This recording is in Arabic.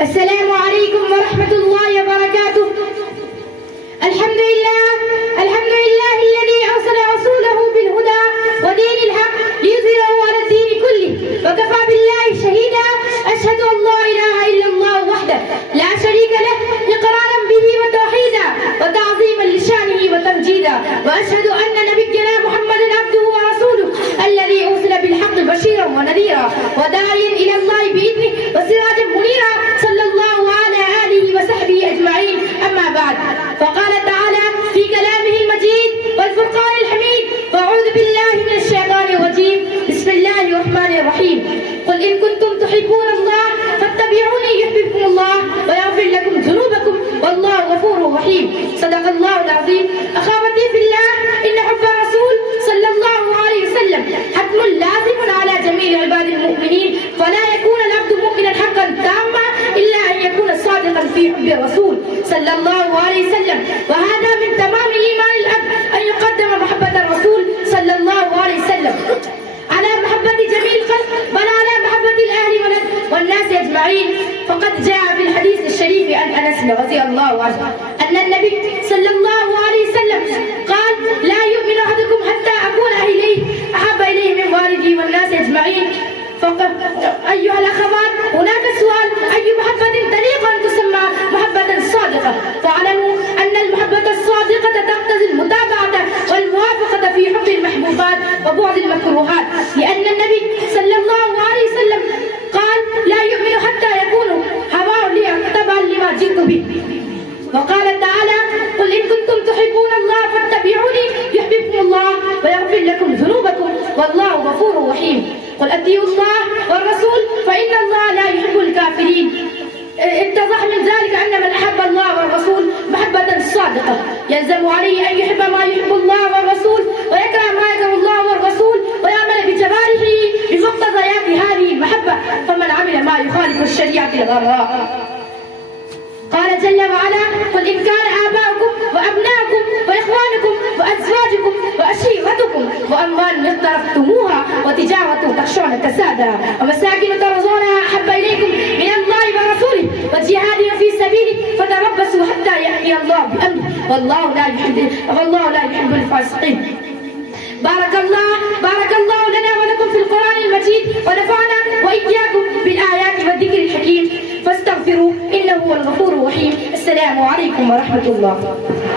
السلام عليكم ورحمة الله وبركاته. الحمد لله الذي أرسل رسوله بالهدى ودين الحق ليظهره على الدين كله، وكفى بالله شهيدا. أشهد أن لا إله إلا الله وحده لا شريك له إقرارا به وتوحيدا وتعظيما لشانه وتمجيدا، وأشهد أن نبينا محمدا عبده ورسوله الذي أرسل بالحق بشيرا ونذيرا وداعيا إلى الله بإذنه وسراجا منيرا، صلى الله على آله وصحبه أجمعين. أما بعد، فقال تعالى في كلامه المجيد والفرقان الحميد: وأعوذ بالله من الشيطان الرجيم، بسم الله الرحمن الرحيم. قل إن كنتم تحبون الله فاتبعوني يحببكم الله ويغفر لكم ذنوبكم والله غفور رحيم. صدق الله العظيم. أخوتي في الله، إن حب الرسول صلى الله عليه وسلم حتم لازم على جميع عباد المؤمنين، فلا يكون العبد مؤمنا حقا تاما إلا أن يكون صادقا في حب الرسول صلى الله عليه وسلم، وهذا من تمام إيمان العبد أن يقدم محبة الرسول صلى الله عليه وسلم على محبة جميع الخلق، بل على محبة الأهل والناس أجمعين. فقد جاء في الحديث الشريف عن أنس رضي الله عنه أن النبي صلى الله عليه وسلم قال: لا يؤمن أحدكم حتى أكون أحب إليه من والدي والناس أجمعين. أيها الأخوات، هناك سؤال: أي محبة تليق أن تسمى محبة صادقة؟ فاعلموا أن المحبة الصادقة تقتضي المتابعة والموافقة في حب المحبوبات وبعد المكروهات، لأن النبي صلى الله عليه وسلم قال: لا يؤمن حتى يكون هواه تبعا لما جئت به. وقال تعالى: قل إن كنتم تحبون الله فاتبعوني يحببكم الله ويغفر لكم ذنوبكم والله غفور رحيم. قل أطيعوا الله والرسول فإن الله لا يحب الكافرين. اتضح من ذلك أن من أحب الله والرسول محبة صادقة يلزم عليه أن يحب ما يحب الله والرسول ويكره ما يكره الله والرسول ويعمل بجوارحه بمقتضيات هذه المحبة، فمن عمل ما يخالف الشريعة الغراء. قال جل وعلا: قل إن كان آباؤكم وأبناؤكم وإخوانكم وأزواجكم وعشيرتكم وأموال اقترفتموها وتجارة تخشون كسادها ومساكن ترضونها أحب إليكم من الله ورسوله وجهاد في سبيله فتربصوا حتى يأتي الله بأمره والله لا يحب الفاسقين. بارك الله لنا ولكم في القرآن المجيد، ونفعنا وإياكم بالآيات والذكر الحكيم، فاستغفروه إنه هو الغفور الرحيم. السلام عليكم ورحمة الله.